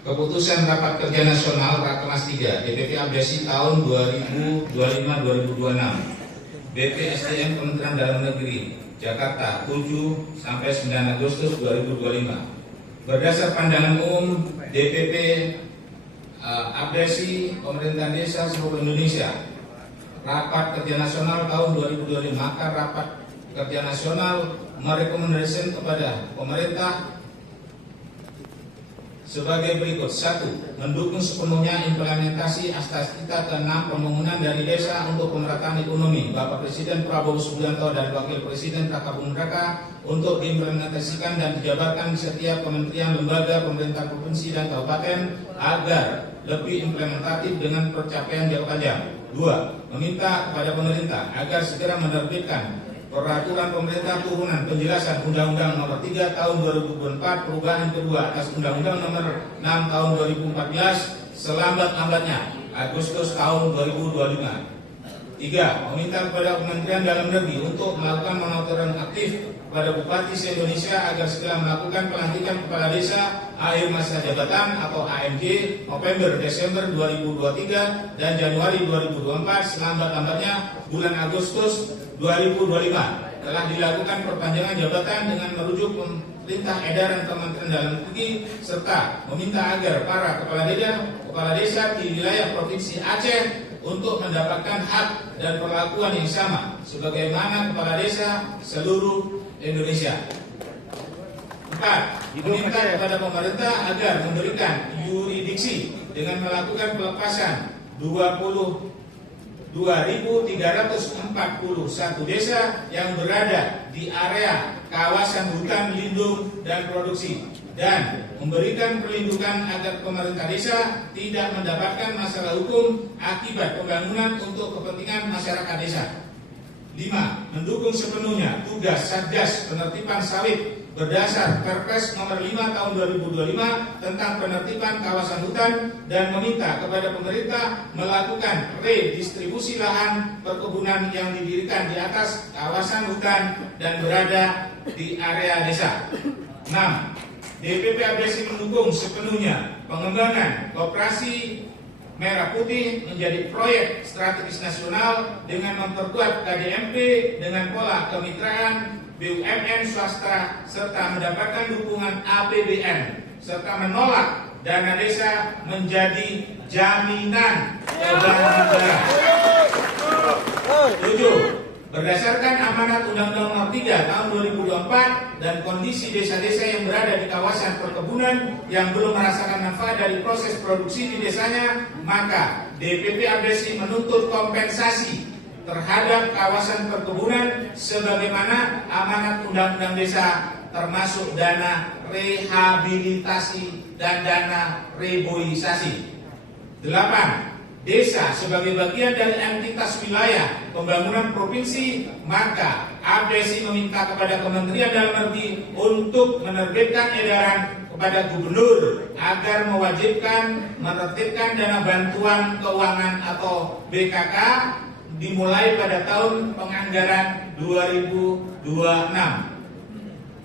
Keputusan Rapat Kerja Nasional Rakernas 3 DPP Abdesi tahun 2025-2026 BPSDM Kementerian Dalam Negeri Jakarta 7 sampai 9 Agustus 2025. Berdasar pandangan umum DPP Abdesi Pemerintahan Desa seluruh Indonesia, Rapat Kerja Nasional tahun 2025, maka Rapat Kerja Nasional merekomendasikan kepada pemerintah sebagai berikut. 1. Mendukung sepenuhnya implementasi Astasita ke-6 pembangunan dari desa untuk pemerataan ekonomi Bapak Presiden Prabowo Subianto dan Wakil Presiden Raka Buming Raka untuk diimplementasikan dan dijabarkan di setiap kementerian, lembaga, pemerintah provinsi dan kabupaten agar lebih implementatif dengan pencapaian jangka panjang. 2. Meminta kepada pemerintah agar segera menerbitkan Peraturan Pemerintah Turunan Penjelasan Undang-Undang Nomor 3 Tahun 2004 Perubahan kedua atas Undang-Undang Nomor 6 Tahun 2014 selambat-lambatnya Agustus tahun 2025. 3. Meminta kepada Kementerian Dalam Negeri untuk melakukan monitoring aktif kepada Bupati se-Indonesia agar segera melakukan pelantikan kepala desa akhir masa jabatan atau AMJ November Desember 2023 dan Januari 2024 selambat-lambatnya bulan Agustus 2025. Telah dilakukan perpanjangan jabatan dengan merujuk perintah edaran Kementerian Dalam Negeri serta meminta agar para kepala desa di wilayah Provinsi Aceh untuk mendapatkan hak dan perlakuan yang sama sebagaimana kepala desa seluruh Indonesia. 4. Meminta kepada pemerintah agar memberikan yurisdiksi dengan melakukan pelepasan 22.341 desa yang berada di area kawasan hutan lindung dan produksi dan memberikan perlindungan agar pemerintah desa tidak mendapatkan masalah hukum akibat pembangunan untuk kepentingan masyarakat desa. 5. Mendukung sepenuhnya tugas Satgas Penertiban Sawit berdasar Perpres Nomor 5 Tahun 2025 tentang penertiban kawasan hutan dan meminta kepada pemerintah melakukan redistribusi lahan perkebunan yang didirikan di atas kawasan hutan dan berada di area desa. 6. DPP Abdesi mendukung sepenuhnya pengembangan Koperasi Merah Putih menjadi proyek strategis nasional dengan memperkuat KDMP dengan pola kemitraan BUMN swasta serta mendapatkan dukungan APBN serta menolak dana desa menjadi jaminan kebanyakan negara. 7. Berdasarkan amanat Undang-Undang Nomor 3 Tahun 2024 dan kondisi desa-desa yang berada di kawasan perkebunan yang belum merasakan manfaat dari proses produksi di desanya, maka DPP Abdesi menuntut kompensasi terhadap kawasan perkebunan sebagaimana amanat Undang-Undang Desa termasuk dana rehabilitasi dan dana reboisasi. 8. Desa sebagai bagian dari entitas wilayah pembangunan provinsi, maka Abdesi meminta kepada Kementerian Dalam Negeri untuk menerbitkan edaran kepada gubernur agar mewajibkan menertibkan dana bantuan keuangan atau BKK dimulai pada tahun penganggaran 2026.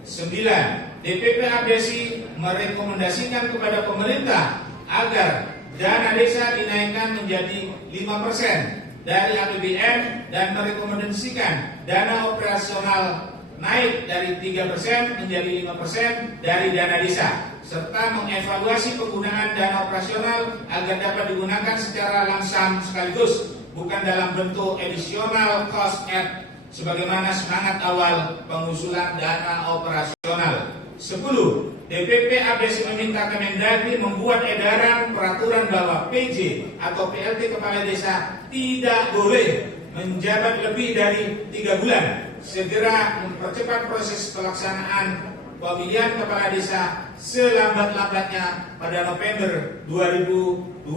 9. DPP Abdesi merekomendasikan kepada pemerintah agar dana desa dinaikkan menjadi 5% dari APBN dan merekomendasikan dana operasional naik dari 3% menjadi 5% dari dana desa serta mengevaluasi penggunaan dana operasional agar dapat digunakan secara langsung sekaligus bukan dalam bentuk additional cost add sebagaimana semangat awal pengusulan dana operasional. 10. DPP Abdesi meminta Kemendagri membuat edaran peraturan bahwa PJ atau PLT kepala desa tidak boleh menjabat lebih dari 3 bulan. Segera mempercepat proses pelaksanaan pemilihan kepala desa selambat-lambatnya pada November 2025.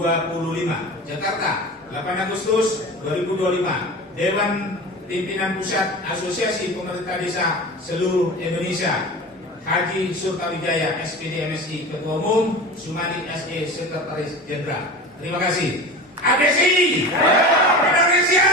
Jakarta, 8 Agustus 2025. Dewan Pimpinan Pusat Asosiasi Pemerintah Desa Seluruh Indonesia. Haji Surtawijaya SPD MSI Ketua Umum, Sumadi SE Sekretaris Jenderal. Terima kasih. Abdesi Indonesia.